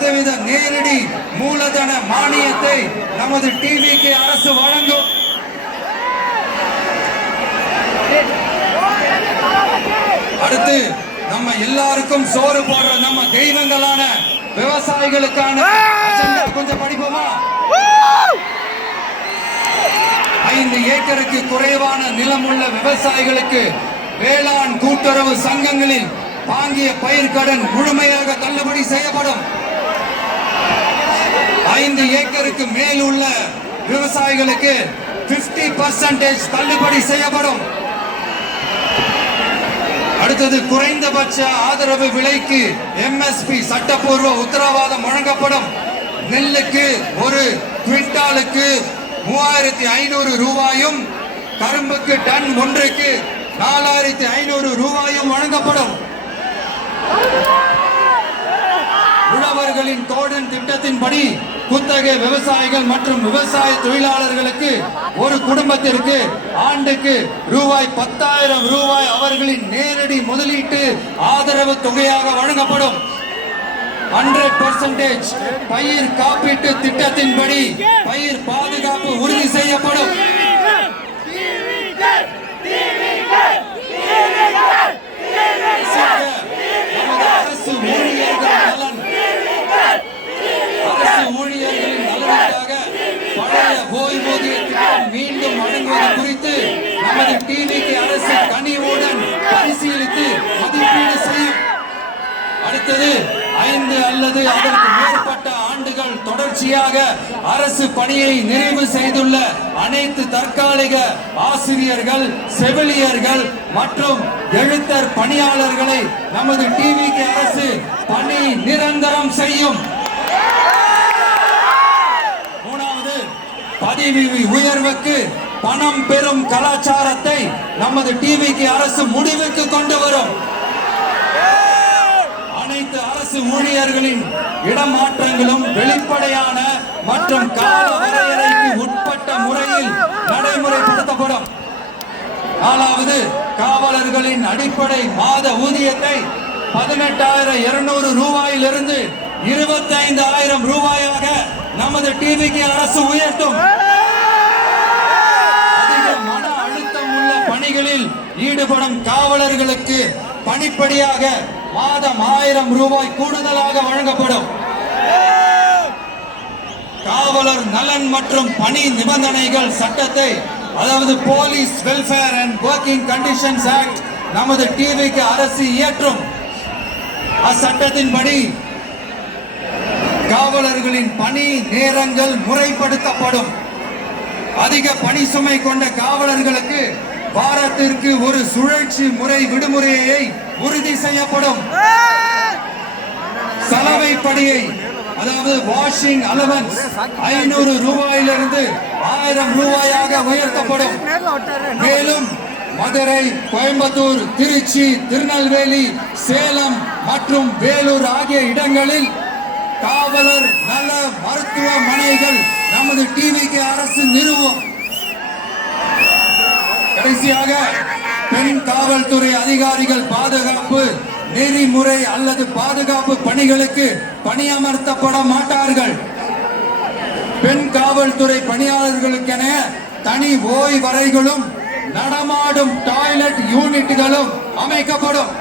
50% நேரடி மூலதன மானியத்தை நமது டிவிகே அரசு வழங்கும். அடுத்து நம்ம எல்லாருக்கும் சோறு போடுற நம்ம தெய்வங்களான விவசாயிகளுக்கான கொஞ்சம் படிப்போமா? 5 ஏக்கருக்கு குறைவான நிலம் உள்ள விவசாயிகளுக்கு வேளாண் கூட்டுறவு சங்கங்களில் வாங்கிய பயிர் கடன் முழுமையாக தள்ளுபடி செய்யப்படும். 5 ஏக்கருக்கு மேல் உள்ள விவசாயிகளுக்கு 50% தள்ளுபடி செய்யப்படும். அடுத்தது குறைந்தபட்ச ஆதரவு விலைக்கு MSP சட்டப்பூர்வ உத்தரவாதம் வழங்கப்படும். நெல்லுக்கு ஒரு குவிண்டாலுக்கு 3500 ரூபாயும், கரும்புக்கு டன் ஒன்றுக்கு 4500 ரூபாயும் வழங்கப்படும். உழவர்களின் தோழன் திட்டத்தின்படி குத்தகை விவசாயிகள் மற்றும் விவசாய தொழிலாளர்களுக்கு ஒரு குடும்பத்திற்கு ஆண்டுக்கு ரூபாய் 10,000 அவர்களின் நேரடி முதலீட்டு ஆதரவு தொகையாக வழங்கப்படும். 100% பயிர் காப்பீட்டு திட்டத்தின்படி பயிர் பாதுகாப்பு உறுதி செய்யப்படும். அரசு ஊழியர்களின் நலனுக்காக பழைய ஓய்வூதிய திட்டம் மீண்டும் வழங்குவது குறித்து நமது டிவிகே அரசு கனிவுடன் பரிசீலித்து மதிப்பீடு செய்யும். அடுத்தது 5 அல்லது அதற்கு மேற்பட்ட ஆண்டுகள் தொடர்ச்சியாக அரசு பணியை நிறைவு செய்துள்ள அனைத்து தற்காலிக ஆசிரியர்கள், செவிலியர்கள் மற்றும் எழுத்தர் பணியாளர்களை நமது டிவிகே அரசு பணி நிரந்தரம் செய்யும். 3வது, பதவி உயர்வுக்கு பணம் பெறும் கலாச்சாரத்தை நமது டிவிகே அரசு முடிவுக்கு கொண்டு வரும். அனைத்து அரசு ஊழியர்களின் இடமாற்றங்களும் வெளிப்படையான மற்றும் கால வரையறைக்கு உட்பட்ட முறையில் நடைமுறைப்படுத்தப்படும். 4வது, காவலர்களின் அடிப்படை மாத ஊதியத்தை 18,200 ரூபாயிலிருந்து 25,000 ரூபாயாக நமது டிவிகே அரசு உயர்த்தும். அதிக மன அழுத்தம் உள்ள பணிகளில் ஈடுபடும் காவலர்களுக்கு பணிப்படியாக மாதம் 1000 ரூபாய் கூடுதலாக வழங்கப்படும். காவலர் நலன் மற்றும் பணி நிபந்தனைகள் சட்டத்தை, அதாவது police welfare and working conditions act, நமது டிவிகே அரசு இயற்றும். அச்சட்டத்தின்படி காவலர்களின் பணி நேரங்கள் முறைப்படுத்தப்படும். அதிக பணி சுமை கொண்ட காவலர்களுக்கு வாரத்திற்கு ஒரு சுழற்சி முறை விடுமுறையை உறுதி செய்யப்படும். சலவை படியை, அதாவது வாஷிங் அலவன்ஸ் 500 ரூபாயிலிருந்து 1000 ரூபாயாக உயர்த்தப்படும். மேலும் மதுரை, கோயம்புத்தூர், திருச்சி, திருநெல்வேலி, சேலம் மற்றும் வேலூர் ஆகிய இடங்களில் காவலர் நல மருத்துவமனைகள் நமது டிவிகே அரசு நிறுவும். கடைசியாக, பெண் காவல்துறை அதிகாரிகள் பாதுகாப்பு நெறிமுறை அல்லது பாதுகாப்பு பணிகளுக்கு பணியமர்த்தப்பட மாட்டார்கள். பெண் காவல்துறை பணியாளர்களுக்கென தனி ஓய்வறைகளும் நடமாடும் டாய்லெட் யூனிட்டுகளும் அமைக்கப்படும்.